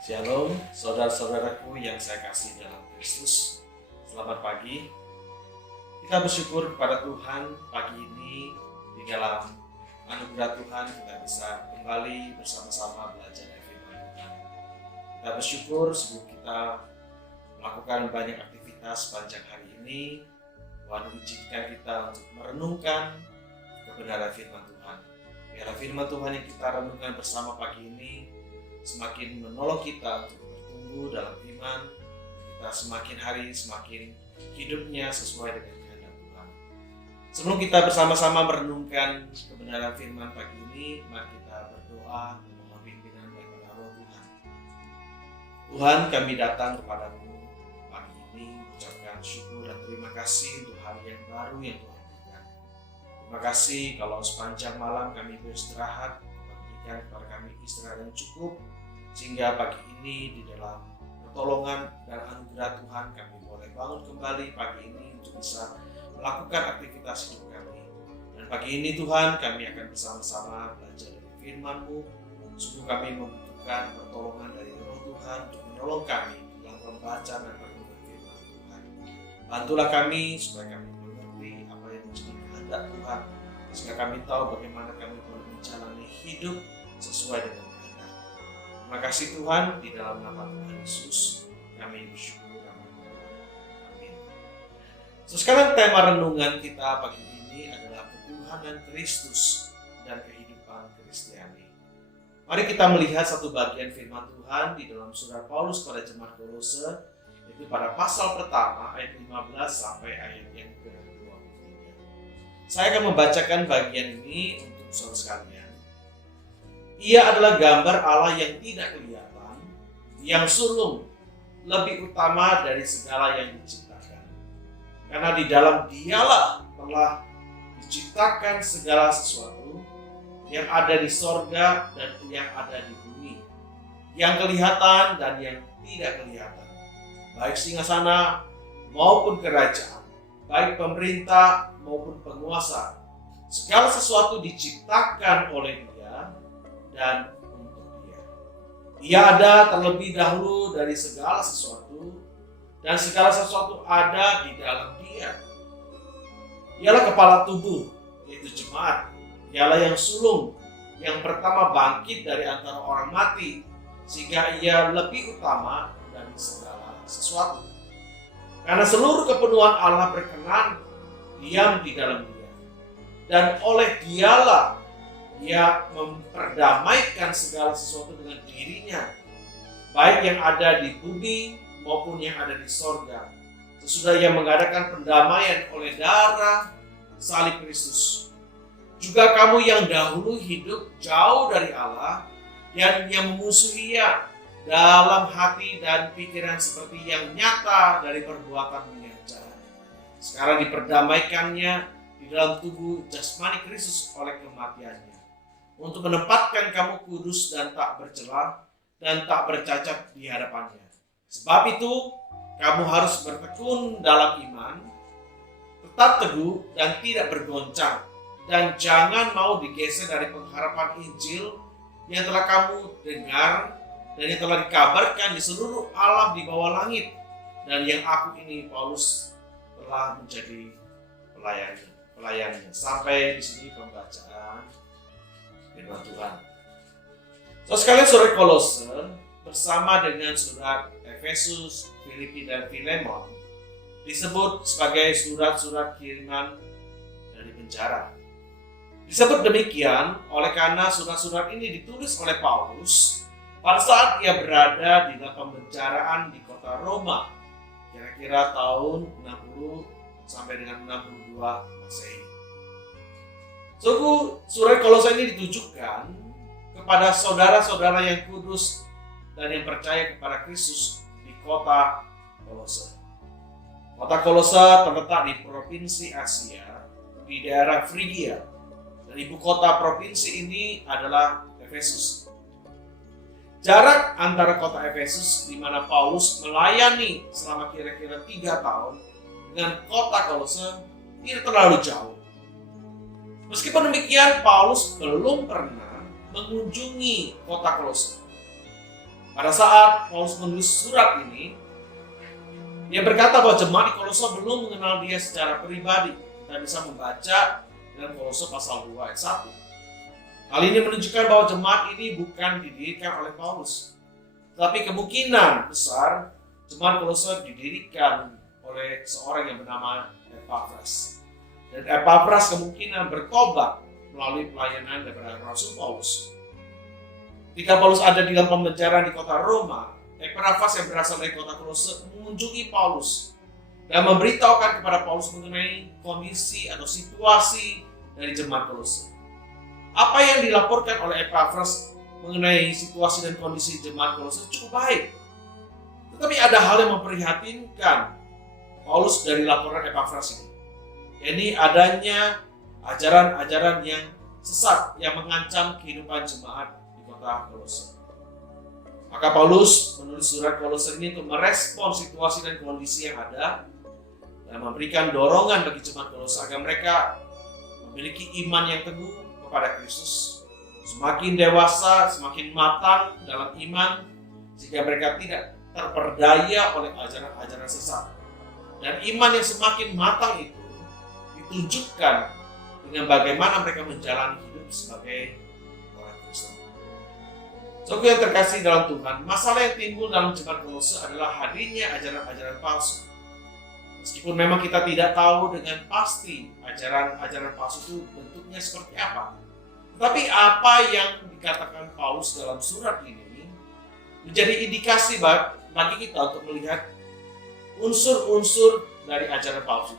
Shalom, saudara-saudaraku yang saya kasih dalam Kristus. Selamat pagi. Kita bersyukur kepada Tuhan pagi ini di dalam anugerah Tuhan kita bisa kembali bersama-sama belajar dari firman Tuhan. Kita bersyukur sebelum kita melakukan banyak aktivitas sepanjang hari ini, Tuhan izinkan kita untuk merenungkan kebenaran firman Tuhan. Biarlah firman Tuhan yang kita renungkan bersama pagi ini semakin menolong kita untuk bertumbuh dalam iman. Kita semakin hari semakin hidupnya sesuai dengan kehendak Tuhan. Sebelum kita bersama-sama merenungkan kebenaran firman pagi ini, mari kita berdoa memohon pimpinan daripada Roh Tuhan. Tuhan, kami datang kepadamu pagi ini mengucapkan syukur dan terima kasih untuk hari yang baru yang Tuhan berikan. Terima kasih kalau sepanjang malam kami beristirahat, berikan kepada kami istirahat yang cukup, sehingga pagi ini di dalam pertolongan dan anugerah Tuhan kami boleh bangun kembali pagi ini untuk bisa melakukan aktivitas hidup kami. Dan pagi ini Tuhan, kami akan bersama-sama belajar dari firman-Mu. Sungguh kami membutuhkan pertolongan dari Roh Tuhan untuk menolong kami dalam membaca dan merenungkan firman Tuhan. Bantulah kami supaya kami mengerti apa yang menjadi kehendak Tuhan, sehingga kami tahu bagaimana kami boleh menjalani hidup sesuai dengan kehendak. Terima kasih Tuhan, di dalam nama Tuhan Yesus kami bersyukur dan berdoa. Amin. So, sekarang tema renungan kita pagi ini adalah ketuhanan Kristus dan kehidupan Kristiani. Mari kita melihat satu bagian firman Tuhan di dalam surat Paulus pada jemaat Kolose, yaitu pada pasal pertama ayat 15 sampai ayat yang ke-23. Saya akan membacakan bagian ini untuk saudara sekalian. Ia adalah gambar Allah yang tidak kelihatan, yang sulung, lebih utama dari segala yang diciptakan. Karena di dalam Dialah telah diciptakan segala sesuatu yang ada di sorga dan yang ada di bumi, yang kelihatan dan yang tidak kelihatan, baik singgasana maupun kerajaan, baik pemerintah maupun penguasa. Segala sesuatu diciptakan oleh Dia dan untuk Dia. Ia ada terlebih dahulu dari segala sesuatu, dan segala sesuatu ada di dalam Dia. Ialah kepala tubuh, yaitu jemaat. Ialah yang sulung, yang pertama bangkit dari antara orang mati, sehingga Ia lebih utama dari segala sesuatu. Karena seluruh kepenuhan Allah berkenan diam di dalam Dia, dan oleh Dialah Ia memperdamaikan segala sesuatu dengan dirinya, baik yang ada di bumi maupun yang ada di sorga, sesudah Ia mengadakan pendamaian oleh darah salib Kristus. Juga kamu yang dahulu hidup jauh dari Allah, yang memusuhi Ia dalam hati dan pikiran seperti yang nyata dari perbuatan yang jahat, sekarang diperdamaikannya di dalam tubuh jasmani Kristus oleh kematiannya, untuk menempatkan kamu kudus dan tak bercela dan tak bercacat di hadapannya. Sebab itu, kamu harus bertekun dalam iman, tetap teguh dan tidak bergoncang, dan jangan mau digeser dari pengharapan Injil yang telah kamu dengar dan yang telah dikabarkan di seluruh alam di bawah langit, dan yang aku ini Paulus telah menjadi pelayannya. Sampai di sini pembacaan firman Tuhan. So, sekalian surat Kolose bersama dengan surat Efesus, Filipi dan Filemon disebut sebagai surat-surat kiriman dari penjara. Disebut demikian oleh karena surat-surat ini ditulis oleh Paulus pada saat ia berada di dalam pembenjaraan di kota Roma, kira-kira tahun 60 sampai dengan 62 Masehi. Surat Kolose ini ditujukan kepada saudara-saudara yang kudus dan yang percaya kepada Kristus di kota Kolose. Kota Kolose terletak di provinsi Asia, di daerah Frigia, dan ibu kota provinsi ini adalah Efesus. Jarak antara kota Efesus di mana Paulus melayani selama kira-kira 3 tahun dengan kota Kolose tidak terlalu jauh. Meskipun demikian, Paulus belum pernah mengunjungi kota Kolose. Pada saat Paulus menulis surat ini, dia berkata bahwa jemaat di Kolose belum mengenal dia secara pribadi. Kita bisa membaca dalam Kolose pasal 2 ayat 1. Hal ini menunjukkan bahwa jemaat ini bukan didirikan oleh Paulus, tapi kemungkinan besar jemaat Kolose didirikan oleh seorang yang bernama Epafras. Dan Epafras kemungkinan bertobat melalui pelayanan daripada Rasul Paulus. Ketika Paulus ada di dalam penjara di kota Roma, Epafras yang berasal dari kota Kolose mengunjungi Paulus dan memberitahukan kepada Paulus mengenai kondisi atau situasi dari jemaat Kolose. Apa yang dilaporkan oleh Epafras mengenai situasi dan kondisi jemaat Kolose cukup baik. Tetapi ada hal yang memprihatinkan Paulus dari laporan Epafras ini. Ini adanya ajaran-ajaran yang sesat yang mengancam kehidupan jemaat di kota Kolose. Maka Paulus menulis surat Kolose ini untuk merespon situasi dan kondisi yang ada dan memberikan dorongan bagi jemaat Kolose agar mereka memiliki iman yang teguh kepada Kristus, semakin dewasa, semakin matang dalam iman, sehingga mereka tidak terperdaya oleh ajaran-ajaran sesat. Dan iman yang semakin matang itu ditunjukkan dengan bagaimana mereka menjalani hidup sebagai orang Kristen. Saudara yang terkasih dalam Tuhan, masalah yang timbul dalam jemaat Kolose adalah hadirnya ajaran-ajaran palsu. Meskipun memang kita tidak tahu dengan pasti ajaran-ajaran palsu itu bentuknya seperti apa. Tapi apa yang dikatakan Paulus dalam surat ini menjadi indikasi bagi kita untuk melihat unsur-unsur dari ajaran palsu.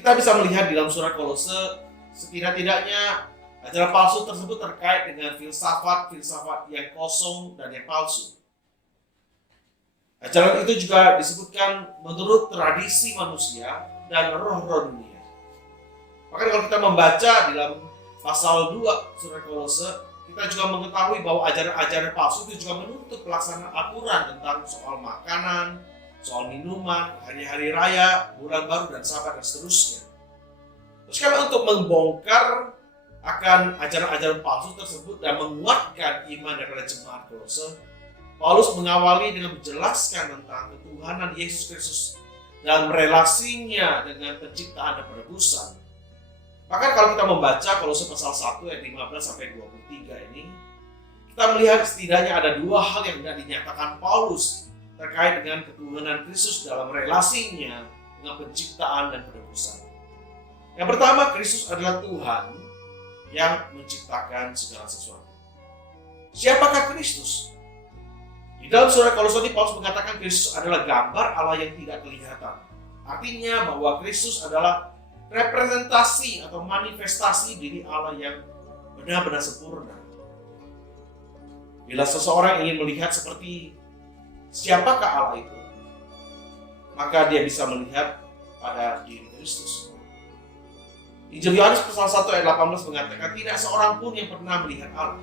Kita bisa melihat di dalam surat Kolose setidak-tidaknya ajaran palsu tersebut terkait dengan filsafat yang kosong dan yang palsu. Ajaran itu juga disebutkan menurut tradisi manusia dan roh-roh dunia. Maka kalau kita membaca di dalam pasal 2 surat Kolose, kita juga mengetahui bahwa ajaran-ajaran palsu itu juga menuntut pelaksanaan aturan tentang soal makanan, soal minuman, hari-hari raya, bulan baru, dan Sabat, dan seterusnya. Terus kalau untuk membongkar akan ajaran-ajaran palsu tersebut dan menguatkan iman daripada jemaat Kolose, Paulus mengawali dengan menjelaskan tentang ketuhanan Yesus Kristus dalam relasinya dengan penciptaan dan penebusan. Maka kalau kita membaca Kolose pasal 1 ayat 15 sampai 23 ini, kita melihat setidaknya ada dua hal yang tidak dinyatakan Paulus terkait dengan ketuhanan Kristus dalam relasinya dengan penciptaan dan penebusan. Yang pertama, Kristus adalah Tuhan yang menciptakan segala sesuatu. Siapakah Kristus? Di dalam surat Kolose ini Paulus mengatakan Kristus adalah gambar Allah yang tidak kelihatan. Artinya bahwa Kristus adalah representasi atau manifestasi diri Allah yang benar-benar sempurna. Bila seseorang ingin melihat seperti siapakah Allah itu, maka dia bisa melihat pada diri Kristus. Injil Yohanes pasal 1 ayat 18 mengatakan tidak seorang pun yang pernah melihat Allah,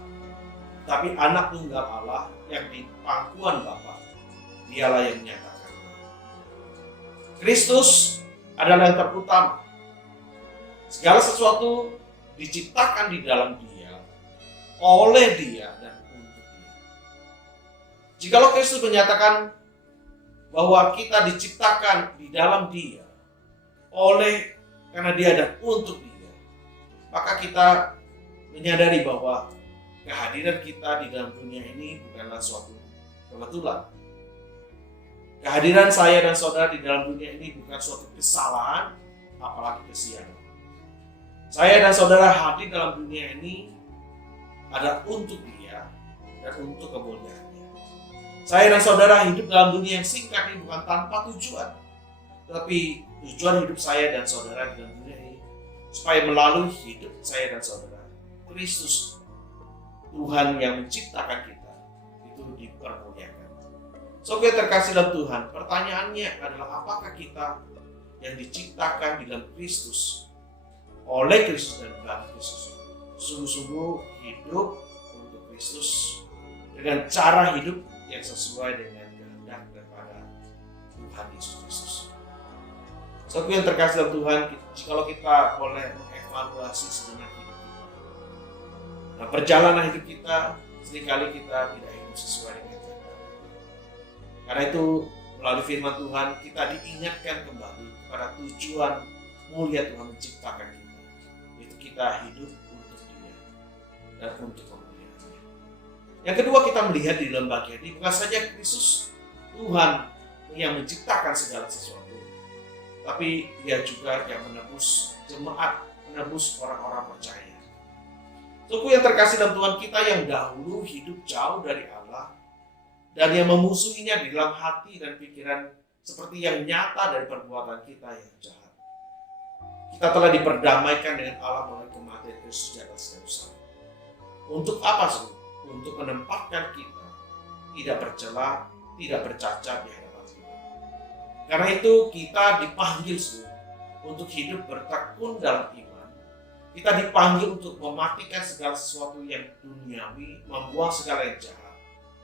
tapi anak tunggal Allah yang di pangkuan Bapa, dialah yang menyatakan. Kristus adalah yang terutama. Segala sesuatu diciptakan di dalam Dia, oleh Dia, dan untuk Dia. Jikalau Kristus menyatakan bahwa kita diciptakan di dalam Dia, karena Dia dan untuk Dia, maka kita menyadari bahwa kehadiran kita di dalam dunia ini bukanlah suatu kebetulan. Kehadiran saya dan saudara di dalam dunia ini bukan suatu kesalahan, apalagi kesiangan. Saya dan saudara hadir dalam dunia ini adalah untuk Dia dan untuk kemuliaan-Nya. Saya dan saudara hidup dalam dunia yang singkat ini bukan tanpa tujuan, tetapi tujuan hidup saya dan saudara di dalam dunia ini supaya melalui hidup saya dan saudara, Kristus, Tuhan yang menciptakan kita, itu dipermuliakan. Saudara terkasih dalam Tuhan, pertanyaannya adalah apakah kita yang diciptakan di dalam Kristus, oleh Kristus dan dalam Kristus, sungguh-sungguh hidup untuk Kristus dengan cara hidup yang sesuai dengan kehendak daripada Tuhan Yesus Kristus. Saudara yang terkasih dalam Tuhan, jikalau kita boleh mengevaluasi sejenak hidup kita, nah, perjalanan hidup kita, seringkali kita tidak hidup sesuai dengan kehendak. Karena itu melalui firman Tuhan kita diingatkan kembali pada tujuan mulia Tuhan menciptakan kita, yaitu kita hidup untuk Dia dan untuk kemuliaan-Nya. Yang kedua, kita melihat di dalam bagian ini bukan saja Kristus Tuhan yang menciptakan segala sesuatu, tapi Dia juga yang menebus jemaat, menebus orang-orang percaya. Suku yang terkasih dalam Tuhan, kita yang dahulu hidup jauh dari Allah dan yang memusuhinya di dalam hati dan pikiran seperti yang nyata dari perbuatan kita yang jahat. Kita telah diperdamaikan dengan Allah melalui kematian Kristus di atas kayu salib. Untuk apa sih? Untuk menempatkan kita tidak bercela, tidak bercacat di hadapan Tuhan. Karena itu kita dipanggil untuk hidup bertekun dalam iman. Kita dipanggil untuk mematikan segala sesuatu yang duniawi, membuang segala yang jahat.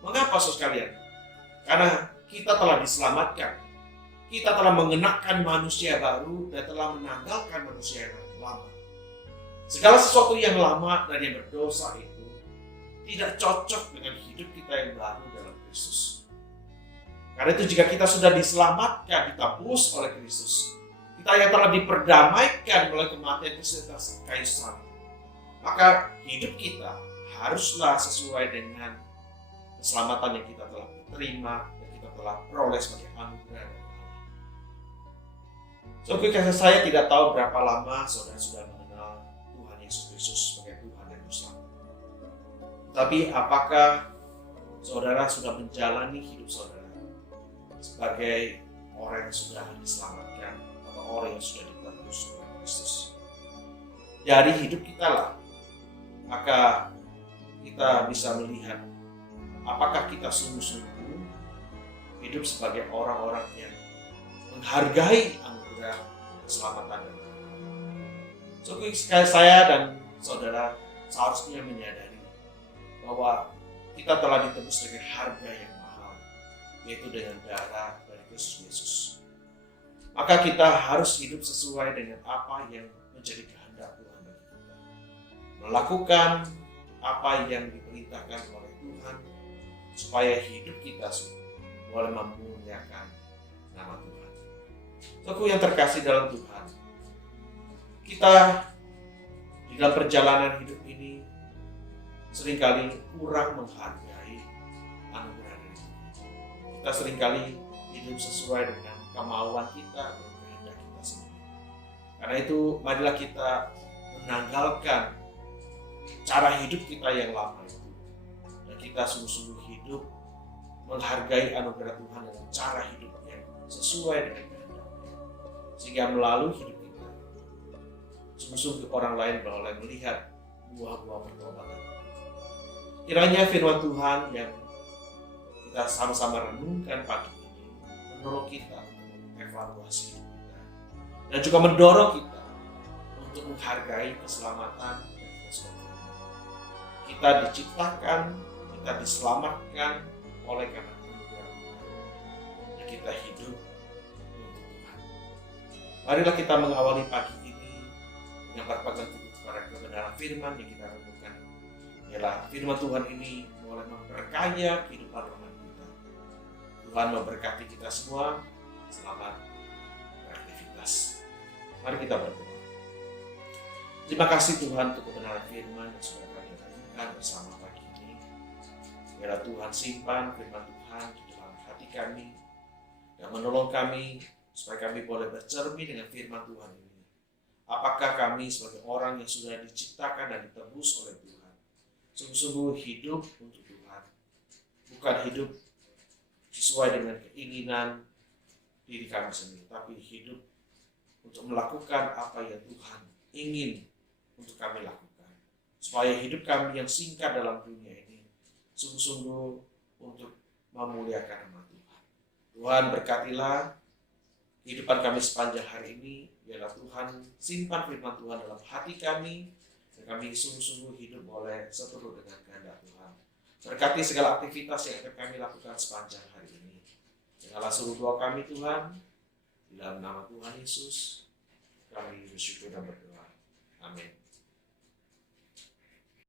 Mengapa saudara sekalian? Karena kita telah diselamatkan. Kita telah mengenakan manusia baru dan telah menanggalkan manusia yang lama. Segala sesuatu yang lama dan yang berdosa itu tidak cocok dengan hidup kita yang baru dalam Kristus. Karena itu jika kita sudah diselamatkan, ditebus oleh Kristus, kita yang telah diperdamaikan oleh kematian Kristus atas kayu salib, maka hidup kita haruslah sesuai dengan keselamatan yang kita telah terima dan kita telah peroleh sebagai anugerah. Saudara, saya tidak tahu berapa lama saudara sudah mengenal Tuhan Yesus Kristus sebagai Tuhan dan Juru Selamat. Tapi apakah saudara sudah menjalani hidup saudara sebagai orang yang sudah diselamatkan atau orang yang sudah ditebus oleh Kristus? Dari hidup kita lah, maka kita bisa melihat apakah kita sungguh-sungguh hidup sebagai orang-orang yang menghargai anugerah keselamatan. So, saya dan saudara seharusnya menyadari bahwa kita telah ditebus dengan harga yang mahal, yaitu dengan darah dari Kristus Yesus. Maka kita harus hidup sesuai dengan apa yang menjadi kehendak Tuhan bagi kita. Melakukan apa yang diperintahkan oleh Tuhan supaya hidup kita boleh memuliakan nama Tuhan. Saudaraku yang terkasih dalam Tuhan, kita di dalam perjalanan hidup ini seringkali kurang menghargai anugerah dari Tuhan. Kita seringkali hidup sesuai dengan kemauan kita dan kehendak kita sendiri. Karena itu marilah kita menanggalkan cara hidup kita yang lama itu, dan kita sungguh-sungguh hidup menghargai anugerah Tuhan dengan cara hidup yang sesuai dengan kehendaknya, sehingga melalui hidup kita sungguh-sungguh orang lain boleh melihat buah-buah pertobatan. Kiranya firman Tuhan yang kita sama-sama renungkan pagi ini menolong kita untuk evaluasi hidup kita dan juga mendorong kita untuk menghargai keselamatan dan keselamatan. Kita diciptakan, kita diselamatkan oleh karena anugerah Tuhan, dan kita hidup untuk Tuhan. Marilah kita mengawali pagi ini dengan berpegang teguh kepada kebenaran firman yang kita renungkan. Ialah firman Tuhan ini boleh memperkaya kehidupan rohani kita. Tuhan memberkati kita semua. Selamat beraktivitas. Mari kita berdoa. Terima kasih Tuhan untuk kebenaran firman yang sudah kami renungkan bersama pagi ini. Biarlah Tuhan simpan firman Tuhan di dalam hati kami dan menolong kami supaya kami boleh bercermin dengan firman Tuhan ini. Apakah kami sebagai orang yang sudah diciptakan dan ditebus oleh Tuhan sungguh-sungguh hidup untuk Tuhan, bukan hidup sesuai dengan keinginan diri kami sendiri, tapi hidup untuk melakukan apa yang Tuhan ingin untuk kami lakukan, supaya hidup kami yang singkat dalam dunia ini sungguh-sungguh untuk memuliakan nama Tuhan. Tuhan berkatilah kehidupan kami sepanjang hari ini. Biarlah Tuhan simpan firman Tuhan dalam hati kami, dan kami sungguh-sungguh hidup oleh seturut dengan kehendak Tuhan. Berkati segala aktivitas yang akan kami lakukan sepanjang hari ini. Dengarlah seluruh doa kami Tuhan, di dalam nama Tuhan Yesus kami bersyukur dan berdoa. Amin.